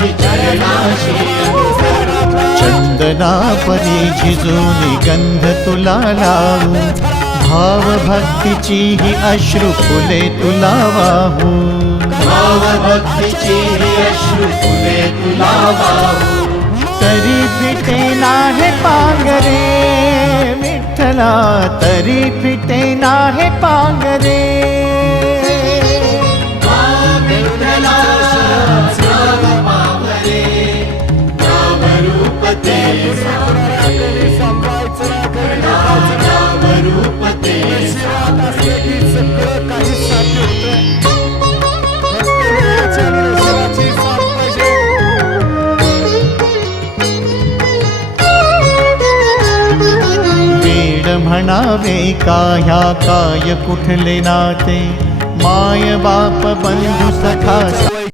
माझी चरणाशी चंदना परी झिजूनी गंध तुला लावू भाव भक्तीची ही अश्रु फुले तुला वाहू भाव भक्तीची ही अश्रु फुले तुला वाहू तरी फिटे नाहे पांगरे विठ्ठला तरी फिटे नाहे पांगरे म्हणावे काह्या काय कुठले नाते माय बाप बंधु सखा